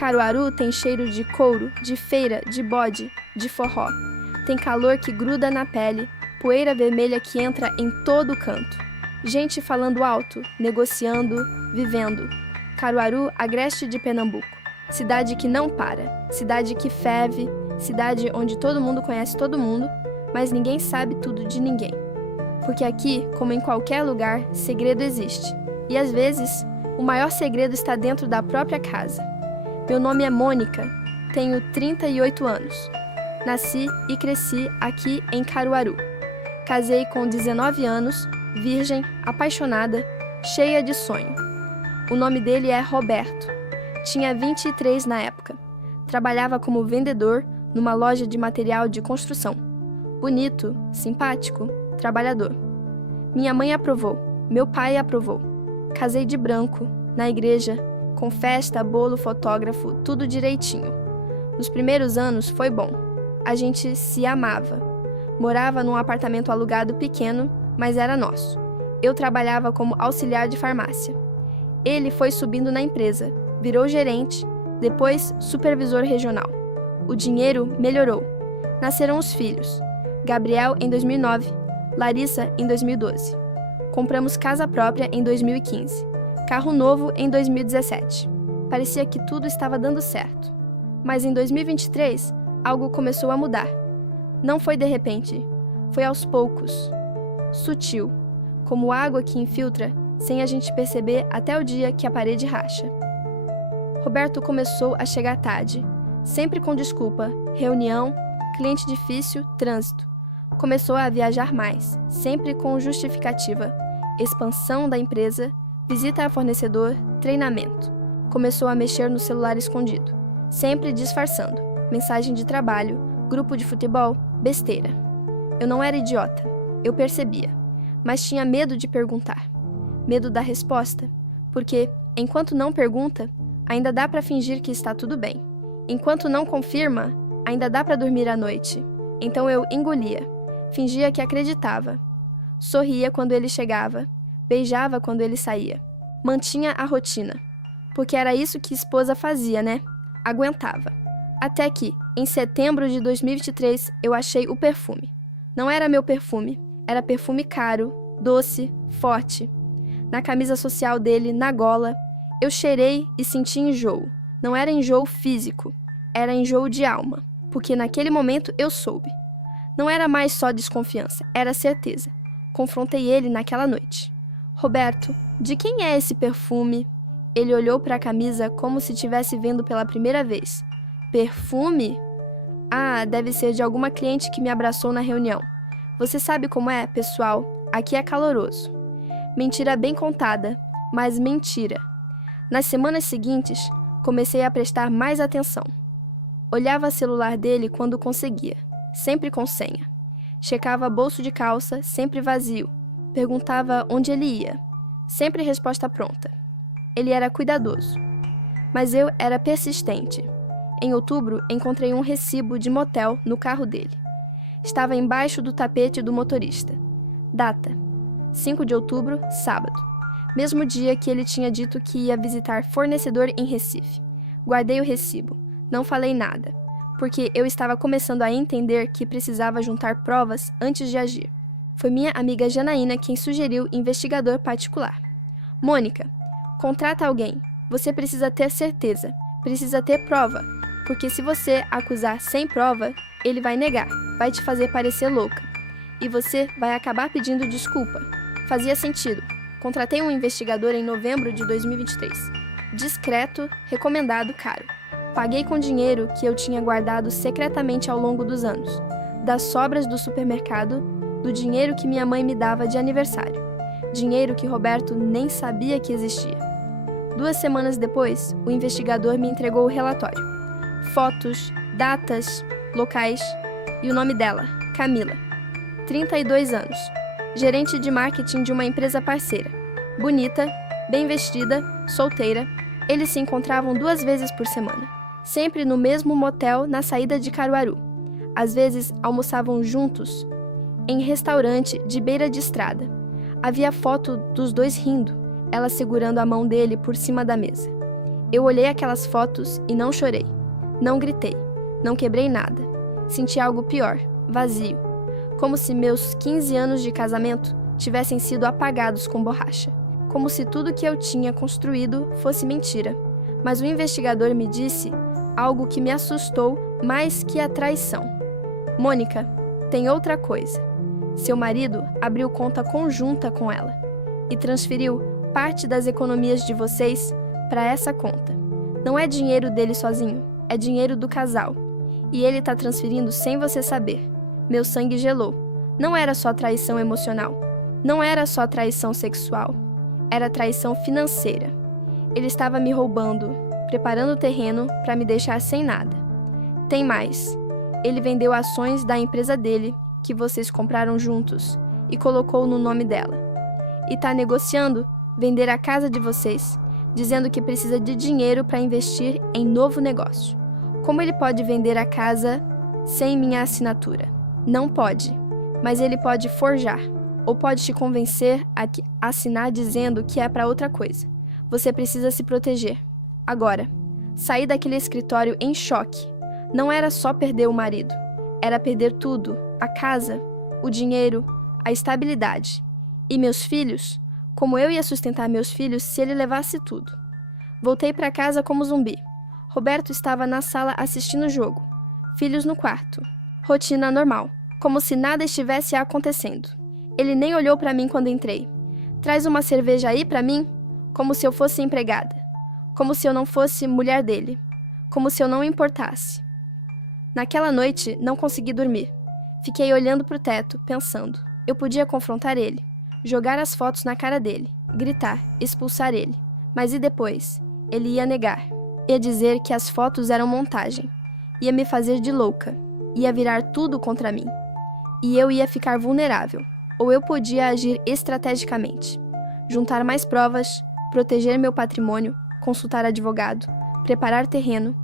Caruaru tem cheiro de couro, de feira, de bode, de forró. Tem calor que gruda na pele, poeira vermelha que entra em todo canto. Gente falando alto, negociando, vivendo. Caruaru, agreste de Pernambuco. Cidade que não para, cidade que ferve, cidade onde todo mundo conhece todo mundo, mas ninguém sabe tudo de ninguém. Porque aqui, como em qualquer lugar, segredo existe. E às vezes, o maior segredo está dentro da própria casa. Meu nome é Mônica, tenho 38 anos. Nasci e cresci aqui em Caruaru. Casei com 19 anos, virgem, apaixonada, cheia de sonho. O nome dele é Roberto. Tinha 23 na época. Trabalhava como vendedor numa loja de material de construção. Bonito, simpático, trabalhador. Minha mãe aprovou, meu pai aprovou. Casei de branco, na igreja, com festa, bolo, fotógrafo, tudo direitinho. Nos primeiros anos foi bom. A gente se amava. Morava num apartamento alugado pequeno, mas era nosso. Eu trabalhava como auxiliar de farmácia. Ele foi subindo na empresa, virou gerente, depois supervisor regional. O dinheiro melhorou. Nasceram os filhos. Gabriel em 2009, Larissa em 2012. Compramos casa própria em 2015. Carro novo em 2017. Parecia que tudo estava dando certo. Mas em 2023, algo começou a mudar. Não foi de repente, foi aos poucos. Sutil, como água que infiltra sem a gente perceber até o dia que a parede racha. Roberto começou a chegar tarde, sempre com desculpa, reunião, cliente difícil, trânsito. Começou a viajar mais, sempre com justificativa, expansão da empresa, visita a fornecedor, treinamento. Começou a mexer no celular escondido, sempre disfarçando, mensagem de trabalho, grupo de futebol, besteira. Eu não era idiota, eu percebia, mas tinha medo de perguntar. Medo da resposta, porque, enquanto não pergunta, ainda dá para fingir que está tudo bem. Enquanto não confirma, ainda dá para dormir à noite. Então eu engolia, fingia que acreditava. Sorria quando ele chegava, beijava quando ele saía. Mantinha a rotina, porque era isso que esposa fazia, né? Aguentava. Até que, em setembro de 2023, eu achei o perfume. Não era meu perfume, era perfume caro, doce, forte. Na camisa social dele, na gola, eu cheirei e senti enjoo. Não era enjoo físico, era enjoo de alma, porque naquele momento eu soube. Não era mais só desconfiança, era certeza. Confrontei ele naquela noite. Roberto, de quem é esse perfume? Ele olhou para a camisa como se estivesse vendo pela primeira vez. Perfume? Ah, deve ser de alguma cliente que me abraçou na reunião. Você sabe como é, pessoal? Aqui é caloroso. Mentira bem contada, mas mentira. Nas semanas seguintes, comecei a prestar mais atenção. Olhava o celular dele quando conseguia, sempre com senha. Checava bolso de calça, sempre vazio. Perguntava onde ele ia, sempre resposta pronta. Ele era cuidadoso, mas eu era persistente. Em outubro, encontrei um recibo de motel no carro dele. Estava embaixo do tapete do motorista. Data: 5 de outubro, sábado. Mesmo dia que ele tinha dito que ia visitar fornecedor em Recife. Guardei o recibo. Não falei nada, porque eu estava começando a entender que precisava juntar provas antes de agir. Foi minha amiga Janaína quem sugeriu investigador particular. Mônica, contrata alguém. Você precisa ter certeza, precisa ter prova, porque se você acusar sem prova, ele vai negar, vai te fazer parecer louca. E você vai acabar pedindo desculpa. Fazia sentido. Contratei um investigador em novembro de 2023. Discreto, recomendado, caro. Paguei com dinheiro que eu tinha guardado secretamente ao longo dos anos. Das sobras do supermercado, do dinheiro que minha mãe me dava de aniversário. Dinheiro que Roberto nem sabia que existia. 2 semanas depois, o investigador me entregou o relatório. Fotos, datas, locais e o nome dela, Camila. 32 anos. Gerente de marketing de uma empresa parceira. Bonita, bem vestida, solteira. Eles se encontravam 2 vezes por semana. Sempre no mesmo motel na saída de Caruaru. Às vezes almoçavam juntos em restaurante de beira de estrada. Havia foto dos dois rindo, ela segurando a mão dele por cima da mesa. Eu olhei aquelas fotos e não chorei. Não gritei. Não quebrei nada. Senti algo pior, vazio. Como se meus 15 anos de casamento tivessem sido apagados com borracha. Como se tudo que eu tinha construído fosse mentira. Mas o investigador me disse algo que me assustou mais que a traição. Mônica, tem outra coisa. Seu marido abriu conta conjunta com ela e transferiu parte das economias de vocês para essa conta. Não é dinheiro dele sozinho, é dinheiro do casal. E ele está transferindo sem você saber. Meu sangue gelou. Não era só traição emocional. Não era só traição sexual. Era traição financeira. Ele estava me roubando, preparando o terreno para me deixar sem nada. Tem mais. Ele vendeu ações da empresa dele, que vocês compraram juntos, e colocou no nome dela. E está negociando vender a casa de vocês, dizendo que precisa de dinheiro para investir em novo negócio. Como ele pode vender a casa sem minha assinatura? Não pode, mas ele pode forjar, ou pode te convencer a assinar dizendo que é para outra coisa. Você precisa se proteger. Agora, saí daquele escritório em choque. Não era só perder o marido, era perder tudo, a casa, o dinheiro, a estabilidade. E meus filhos? Como eu ia sustentar meus filhos se ele levasse tudo? Voltei para casa como zumbi. Roberto estava na sala assistindo o jogo. Filhos no quarto. Rotina normal, como se nada estivesse acontecendo. Ele nem olhou para mim quando entrei. Traz uma cerveja aí para mim? Como se eu fosse empregada. Como se eu não fosse mulher dele. Como se eu não importasse. Naquela noite, não consegui dormir. Fiquei olhando para o teto, pensando. Eu podia confrontar ele, jogar as fotos na cara dele, gritar, expulsar ele. Mas e depois? Ele ia negar. Ia dizer que as fotos eram montagem. Ia me fazer de louca. Ia virar tudo contra mim. E eu ia ficar vulnerável. Ou eu podia agir estrategicamente. Juntar mais provas, proteger meu patrimônio, consultar advogado, preparar terreno.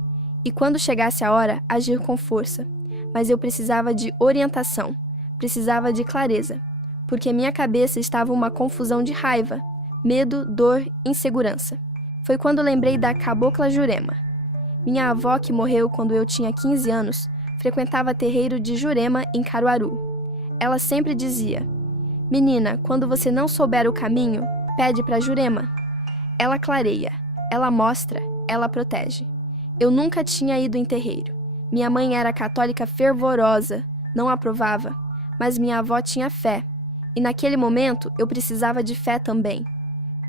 E quando chegasse a hora, agir com força. Mas eu precisava de orientação. Precisava de clareza. Porque minha cabeça estava uma confusão de raiva, medo, dor, insegurança. Foi quando lembrei da Cabocla Jurema. Minha avó, que morreu quando eu tinha 15 anos, frequentava terreiro de Jurema em Caruaru. Ela sempre dizia: menina, quando você não souber o caminho, pede para Jurema. Ela clareia, ela mostra, ela protege. Eu nunca tinha ido em terreiro. Minha mãe era católica fervorosa, não aprovava, mas minha avó tinha fé. E naquele momento eu precisava de fé também.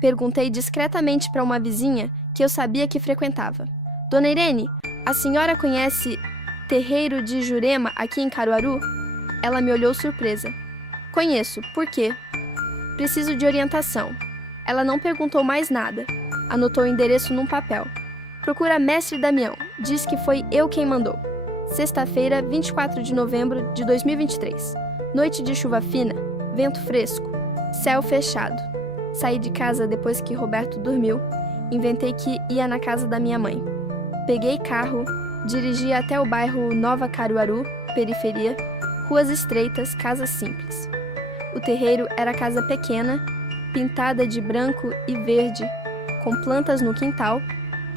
Perguntei discretamente para uma vizinha que eu sabia que frequentava. Dona Irene, a senhora conhece terreiro de Jurema aqui em Caruaru? Ela me olhou surpresa. Conheço, por quê? Preciso de orientação. Ela não perguntou mais nada. Anotou o endereço num papel. Procura Mestre Damião. Diz que foi eu quem mandou. Sexta-feira, 24 de novembro de 2023. Noite de chuva fina, vento fresco, céu fechado. Saí de casa depois que Roberto dormiu. Inventei que ia na casa da minha mãe. Peguei carro, dirigi até o bairro Nova Caruaru, periferia, ruas estreitas, casas simples. O terreiro era casa pequena, pintada de branco e verde, com plantas no quintal,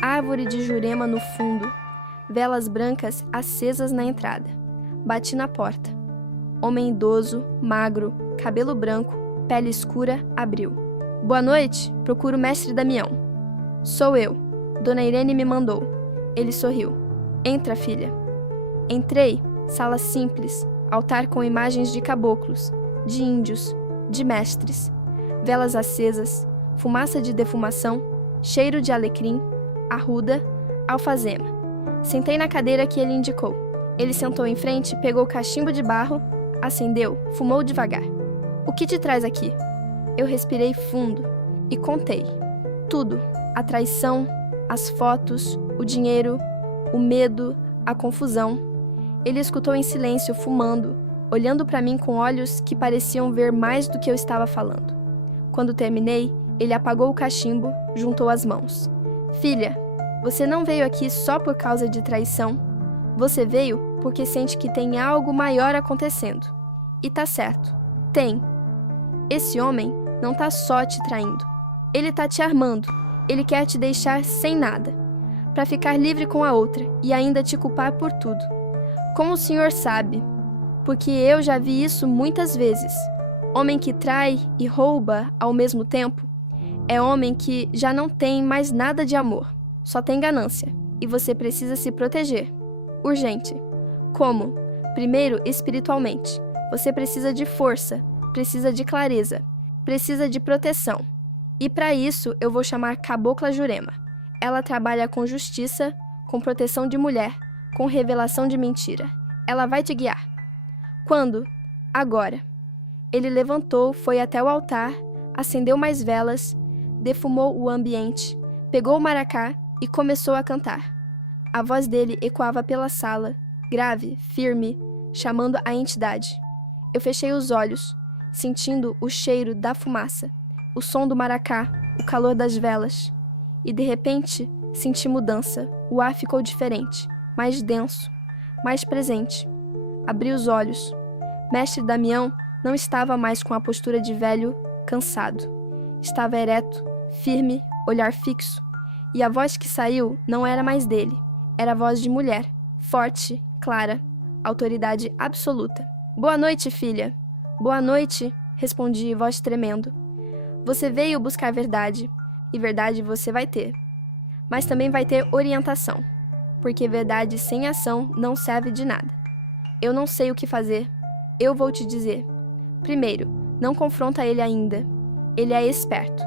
árvore de jurema no fundo, velas brancas acesas na entrada. Bati na porta. Homem idoso, magro, cabelo branco, pele escura, abriu. Boa noite, procuro o Mestre Damião. Sou eu. Dona Irene me mandou. Ele sorriu. Entra, filha. Entrei, sala simples, altar com imagens de caboclos, de índios, de mestres, velas acesas, fumaça de defumação, cheiro de alecrim, arruda, alfazema. Sentei na cadeira que ele indicou. Ele sentou em frente, pegou o cachimbo de barro, acendeu, fumou devagar. O que te traz aqui? Eu respirei fundo e contei. Tudo. A traição, as fotos, o dinheiro, o medo, a confusão. Ele escutou em silêncio, fumando, olhando para mim com olhos que pareciam ver mais do que eu estava falando. Quando terminei, ele apagou o cachimbo, juntou as mãos. Filha, você não veio aqui só por causa de traição. Você veio porque sente que tem algo maior acontecendo. E tá certo. Tem. Esse homem não tá só te traindo. Ele tá te armando. Ele quer te deixar sem nada. para ficar livre com a outra e ainda te culpar por tudo. Como o senhor sabe, porque eu já vi isso muitas vezes. Homem que trai e rouba ao mesmo tempo é homem que já não tem mais nada de amor, só tem ganância, e você precisa se proteger. Urgente. Como? Primeiro, espiritualmente. Você precisa de força, precisa de clareza, precisa de proteção. E para isso eu vou chamar Cabocla Jurema. Ela trabalha com justiça, com proteção de mulher, com revelação de mentira. Ela vai te guiar. Quando? Agora. Ele levantou, foi até o altar, acendeu mais velas, defumou o ambiente, pegou o maracá e começou a cantar. A voz dele ecoava pela sala, grave, firme, chamando a entidade. Eu fechei os olhos, sentindo o cheiro da fumaça, o som do maracá, o calor das velas. E de repente, senti mudança. O ar ficou diferente, mais denso, mais presente. Abri os olhos. Mestre Damião não estava mais com a postura de velho, cansado. Estava ereto, firme, olhar fixo. E a voz que saiu não era mais dele. Era a voz de mulher, forte, clara, autoridade absoluta. Boa noite, filha. Boa noite, respondi, voz tremendo. Você veio buscar verdade, e verdade você vai ter. Mas também vai ter orientação, porque verdade sem ação não serve de nada. Eu não sei o que fazer. Eu vou te dizer. Primeiro, não confronta ele ainda. Ele é esperto.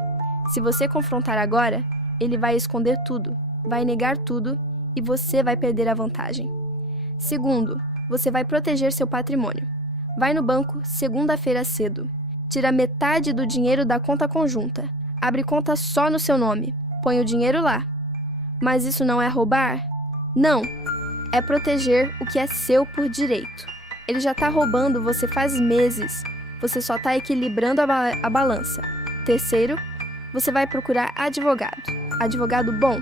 Se você confrontar agora, ele vai esconder tudo, vai negar tudo e você vai perder a vantagem. Segundo, você vai proteger seu patrimônio. Vai no banco segunda-feira cedo. Tira metade do dinheiro da conta conjunta. Abre conta só no seu nome. Põe o dinheiro lá. Mas isso não é roubar? Não. É proteger o que é seu por direito. Ele já está roubando você faz meses. Você só está equilibrando a balança. Terceiro, você vai procurar advogado. Advogado bom,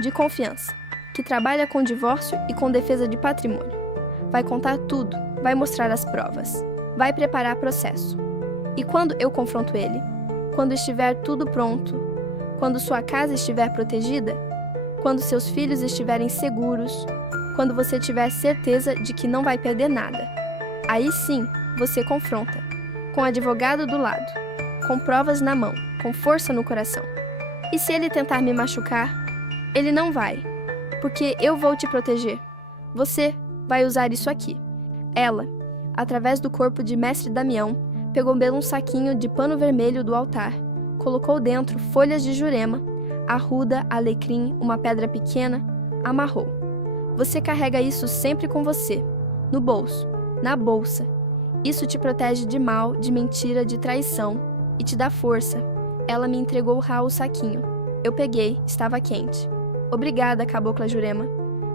de confiança, que trabalha com divórcio e com defesa de patrimônio. Vai contar tudo, vai mostrar as provas, vai preparar processo. E quando eu confronto ele? Quando estiver tudo pronto, quando sua casa estiver protegida, quando seus filhos estiverem seguros, quando você tiver certeza de que não vai perder nada. Aí sim, você confronta, com advogado do lado, com provas na mão, com força no coração. E se ele tentar me machucar? Ele não vai, porque eu vou te proteger. Você vai usar isso aqui. Ela, através do corpo de Mestre Damião, pegou um saquinho de pano vermelho do altar, colocou dentro folhas de jurema, arruda, alecrim, uma pedra pequena, amarrou. Você carrega isso sempre com você, no bolso, na bolsa. Isso te protege de mal, de mentira, de traição e te dá força. Ela me entregou o saquinho. Eu peguei, estava quente. Obrigada, Cabocla Jurema.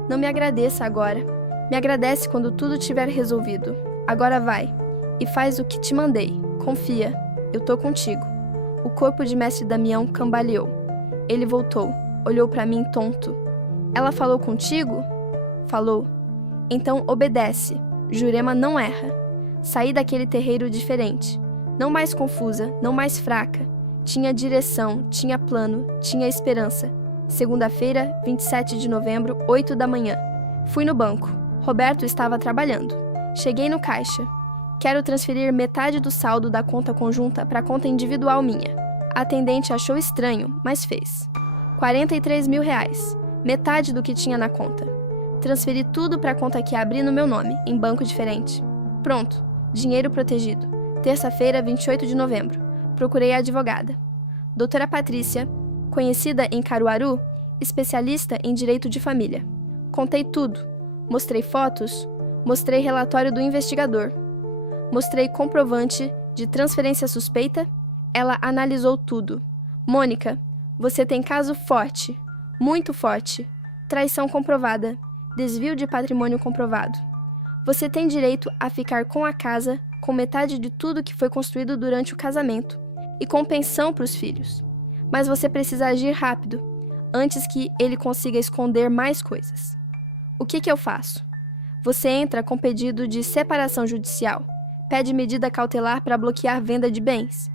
Não me agradeça agora. Me agradece quando tudo tiver resolvido. Agora vai e faz o que te mandei. Confia, eu tô contigo. O corpo de Mestre Damião cambaleou. Ele voltou, olhou para mim tonto. Ela falou contigo? Falou. Então obedece. Jurema não erra. Saí daquele terreiro diferente. Não mais confusa, não mais fraca. Tinha direção, tinha plano, tinha esperança. Segunda-feira, 27 de novembro, 8 da manhã. Fui no banco. Roberto estava trabalhando. Cheguei no caixa. Quero transferir metade do saldo da conta conjunta para a conta individual minha. A atendente achou estranho, mas fez. R$ 43.000, metade do que tinha na conta. Transferi tudo para a conta que abri no meu nome, em banco diferente. Pronto, dinheiro protegido. Terça-feira, 28 de novembro. Procurei a advogada. Doutora Patrícia, conhecida em Caruaru, especialista em direito de família. Contei tudo. Mostrei fotos, mostrei relatório do investigador. Mostrei comprovante de transferência suspeita. Ela analisou tudo. Mônica, você tem caso forte, muito forte. Traição comprovada, desvio de patrimônio comprovado. Você tem direito a ficar com a casa, com metade de tudo que foi construído durante o casamento e com pensão para os filhos. Mas você precisa agir rápido, antes que ele consiga esconder mais coisas. O que eu faço? Você entra com pedido de separação judicial, pede medida cautelar para bloquear venda de bens,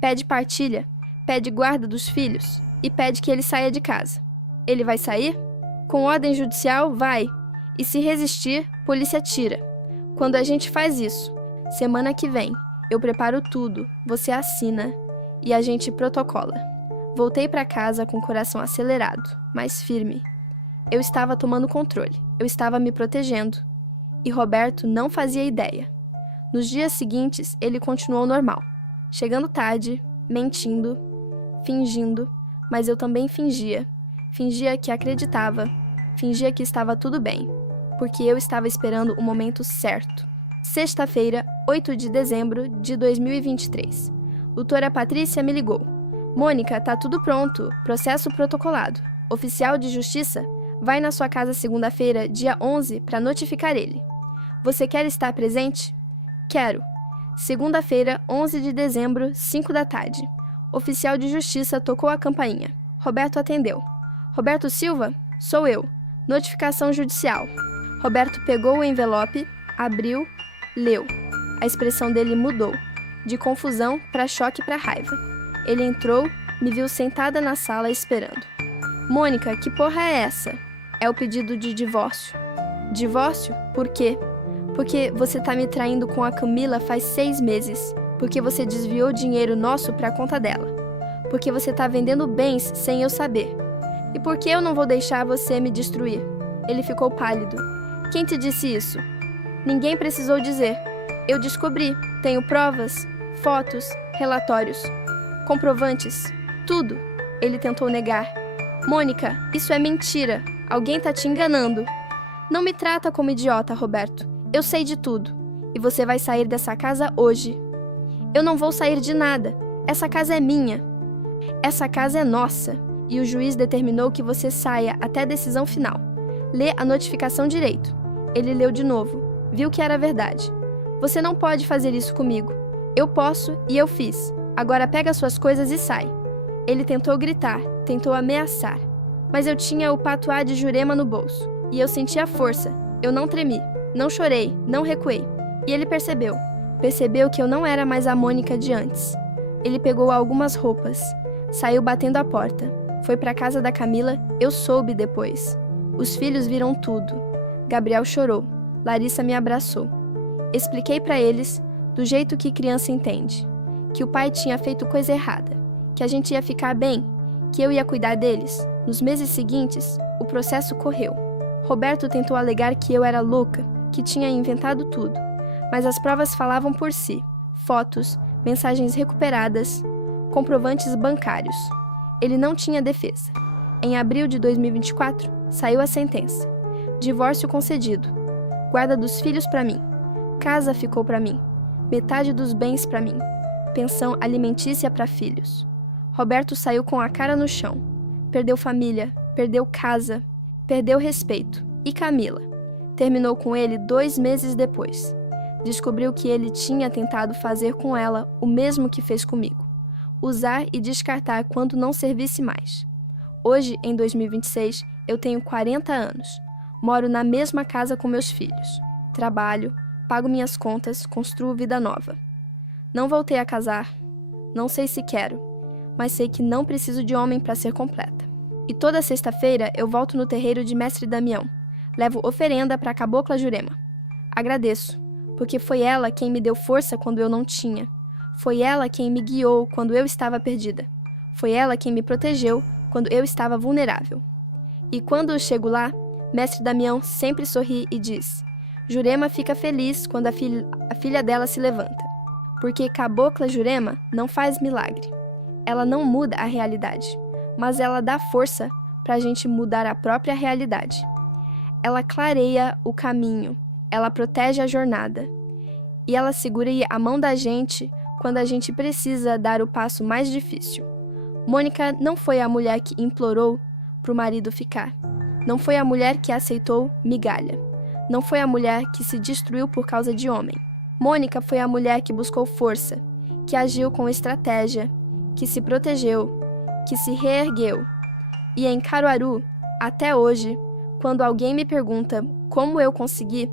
pede partilha, pede guarda dos filhos e pede que ele saia de casa. Ele vai sair? Com ordem judicial, vai. E se resistir, polícia tira. Quando a gente faz isso, semana que vem, eu preparo tudo, você assina e a gente protocola. Voltei para casa com o coração acelerado, mas firme. Eu estava tomando controle, eu estava me protegendo. E Roberto não fazia ideia. Nos dias seguintes, ele continuou normal, chegando tarde, mentindo, fingindo, mas eu também fingia. Fingia que acreditava, fingia que estava tudo bem, porque eu estava esperando o momento certo. Sexta-feira, 8 de dezembro de 2023. Doutora Patrícia me ligou. Mônica, tá tudo pronto, processo protocolado. Oficial de justiça vai na sua casa segunda-feira, dia 11, para notificar ele. Você quer estar presente? Quero. Segunda-feira, 11 de dezembro, 5 da tarde. Oficial de justiça tocou a campainha. Roberto atendeu. Roberto Silva? Sou eu. Notificação judicial. Roberto pegou o envelope, abriu, leu. A expressão dele mudou, de confusão para choque para raiva. Ele entrou, me viu sentada na sala esperando. Mônica, que porra é essa? É o pedido de divórcio. Divórcio? Por quê? Porque você tá me traindo com a Camila faz 6 meses. Porque você desviou dinheiro nosso para a conta dela. Porque você tá vendendo bens sem eu saber. E por que eu não vou deixar você me destruir? Ele ficou pálido. Quem te disse isso? Ninguém precisou dizer. Eu descobri. Tenho provas, fotos, relatórios, comprovantes, tudo. Ele tentou negar. Mônica, isso é mentira. Alguém tá te enganando. Não me trata como idiota, Roberto. Eu sei de tudo. E você vai sair dessa casa hoje. Eu não vou sair de nada. Essa casa é minha. Essa casa é nossa. E o juiz determinou que você saia até a decisão final. Lê a notificação direito. Ele leu de novo. Viu que era verdade. Você não pode fazer isso comigo. Eu posso e eu fiz. Agora pega suas coisas e sai. Ele tentou gritar, tentou ameaçar. Mas eu tinha o patuá de Jurema no bolso. E eu senti a força. Eu não tremi, não chorei, não recuei. E ele percebeu. Percebeu que eu não era mais a Mônica de antes. Ele pegou algumas roupas. Saiu batendo a porta. Foi para casa da Camila, eu soube depois. Os filhos viram tudo. Gabriel chorou. Larissa me abraçou. Expliquei para eles, do jeito que criança entende, que o pai tinha feito coisa errada, que a gente ia ficar bem, que eu ia cuidar deles. Nos meses seguintes, o processo correu. Roberto tentou alegar que eu era louca, que tinha inventado tudo, mas as provas falavam por si. Fotos, mensagens recuperadas, comprovantes bancários. Ele não tinha defesa. Em abril de 2024, saiu a sentença. Divórcio concedido. Guarda dos filhos para mim. Casa ficou para mim. Metade dos bens para mim. Pensão alimentícia para filhos. Roberto saiu com a cara no chão. Perdeu família, perdeu casa, perdeu respeito. E Camila? Terminou com ele 2 meses depois. Descobriu que ele tinha tentado fazer com ela o mesmo que fez comigo. Usar e descartar quando não servisse mais. Hoje, em 2026, eu tenho 40 anos. Moro na mesma casa com meus filhos. Trabalho, pago minhas contas, construo vida nova. Não voltei a casar. Não sei se quero, mas sei que não preciso de homem para ser completa. E toda sexta-feira eu volto no terreiro de Mestre Damião. Levo oferenda para a Cabocla Jurema. Agradeço, porque foi ela quem me deu força quando eu não tinha. Foi ela quem me guiou quando eu estava perdida. Foi ela quem me protegeu quando eu estava vulnerável. E quando eu chego lá, Mestre Damião sempre sorri e diz: Jurema fica feliz quando a filha dela se levanta. Porque Cabocla Jurema não faz milagre. Ela não muda a realidade, mas ela dá força para a gente mudar a própria realidade. Ela clareia o caminho, ela protege a jornada. E ela segura a mão da gente quando a gente precisa dar o passo mais difícil. Mônica não foi a mulher que implorou para o marido ficar. Não foi a mulher que aceitou migalha. Não foi a mulher que se destruiu por causa de homem. Mônica foi a mulher que buscou força, que agiu com estratégia, que se protegeu, que se reergueu. E em Caruaru, até hoje, quando alguém me pergunta como eu consegui,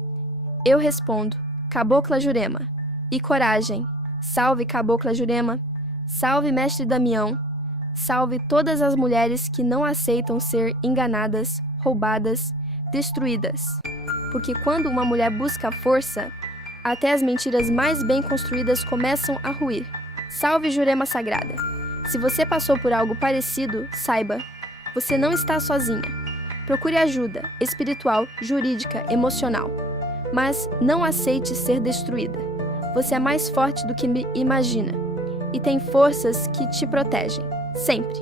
eu respondo: Cabocla Jurema. E coragem. Salve Cabocla Jurema. Salve Mestre Damião. Salve todas as mulheres que não aceitam ser enganadas roubadas, destruídas. Porque quando uma mulher busca a força, até as mentiras mais bem construídas começam a ruir. Salve Jurema Sagrada! Se você passou por algo parecido, saiba, você não está sozinha. Procure ajuda espiritual, jurídica, emocional. Mas não aceite ser destruída. Você é mais forte do que imagina e tem forças que te protegem, sempre.